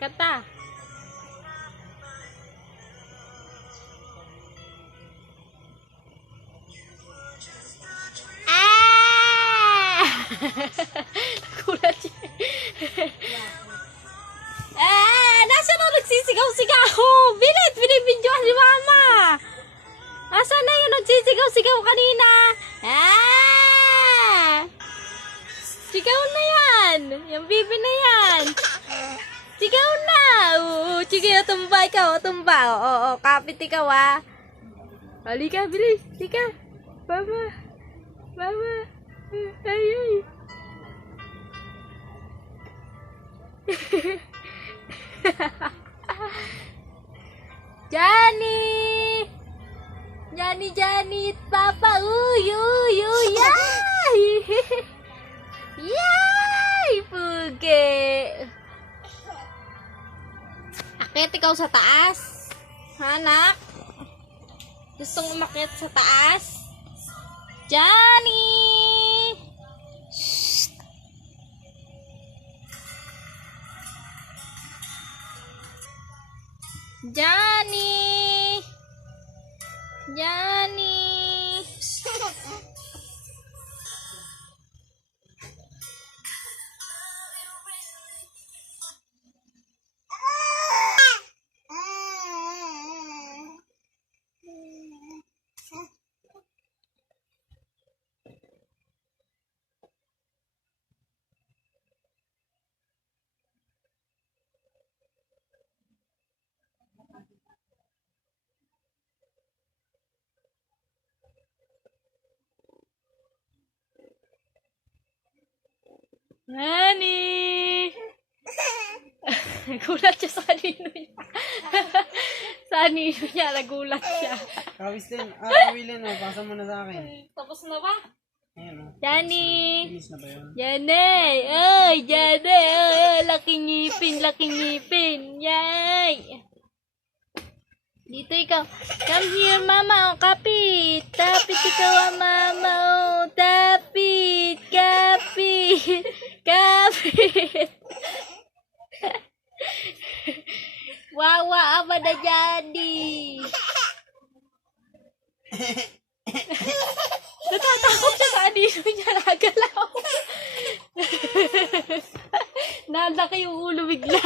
Kata. Ah! Nagulat siya. Nasaan ako nagsisigaw-sigaw? Bilit! Binibidyohan si mama! Nasaan na yung nagsisigaw-sigaw kanina? Sigaw na yan! Yung bibi na yan! Sigaw na! Oo, sige, tumba ikaw, tumba. Oo, kapit ikaw Halika, bilis, halika. Mama, mama. Ay, ay. Johnny! Johnny, Papa, uy, yay! Yay! Puge! Akit ikaw sa taas? Anak? Gustong umakyat sa taas? Johnny! Shh! Johnny! Johnny! Nani! Nagulat siya sa kanino niya. Sa kanino niya, nagulat siya. Kawis din. William, pasa mo na sa akin. Tapos na ba? Ayan, Johnny! Finish na ba yun? Johnny! Ay, Johnny! Ay, laking ngipin. Yay! Dito ikaw. Come here, mama. Kapit. Kapit ikaw, mama. Kapit. Wawa ama na Johnny. Natatakot siya sa anino niya. Nagalaw. Nalaki yung ulo bigla